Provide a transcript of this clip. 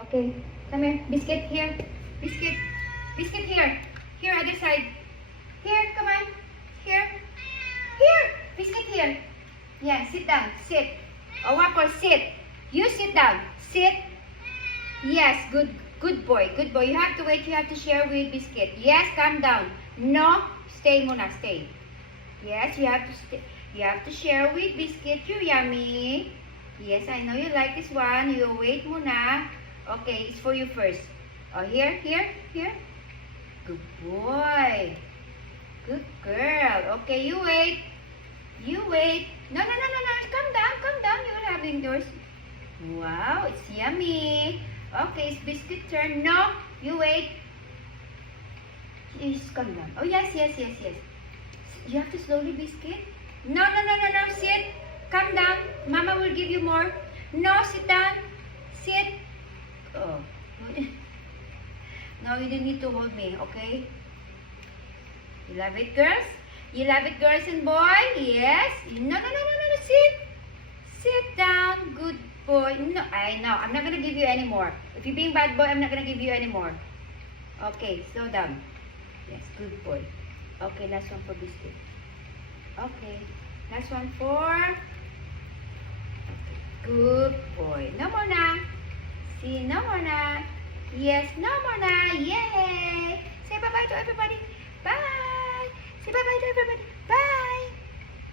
Okay. Come here. Biscuit here. Biscuit. Biscuit here. Here, other side. Here, come on. Here. Here. Biscuit here. Yeah, sit down. Sit. Wapo, sit. You sit down. Sit. Yes, good boy. Good boy. You have to wait. You have to share with Biscuit. Yes, calm down. No, stay muna. Stay. Yes, you have to stay. You have to share with Biscuit. You yummy. Yes, I know you like this one. You wait muna. Okay, it's for you first. Oh, here. Good boy. Good girl. Okay, you wait. You wait. No. Calm down. You will have yours. Wow, it's yummy. Okay, it's Biscuit turn. No, you wait. Just calm down. Oh, yes. You have to slowly, Biscuit. No. Sit. Calm down. Mama will give you more. No, sit down. Sit. Oh. No, you don't need to hold me, okay? You love it, girls? You love it, girls and boys? Yes? No. Sit. Sit down. Good boy. No, I know. I'm not gonna give you any more. If you're being bad boy, I'm not gonna give you any more. Okay, slow down. Yes, good boy. Okay, last one for Biscuit. Okay, last one for... Good boy. No more na. See, no more na. Yes, no more na. Yay! Say bye-bye to everybody. Bye! Say bye-bye to everybody. Bye!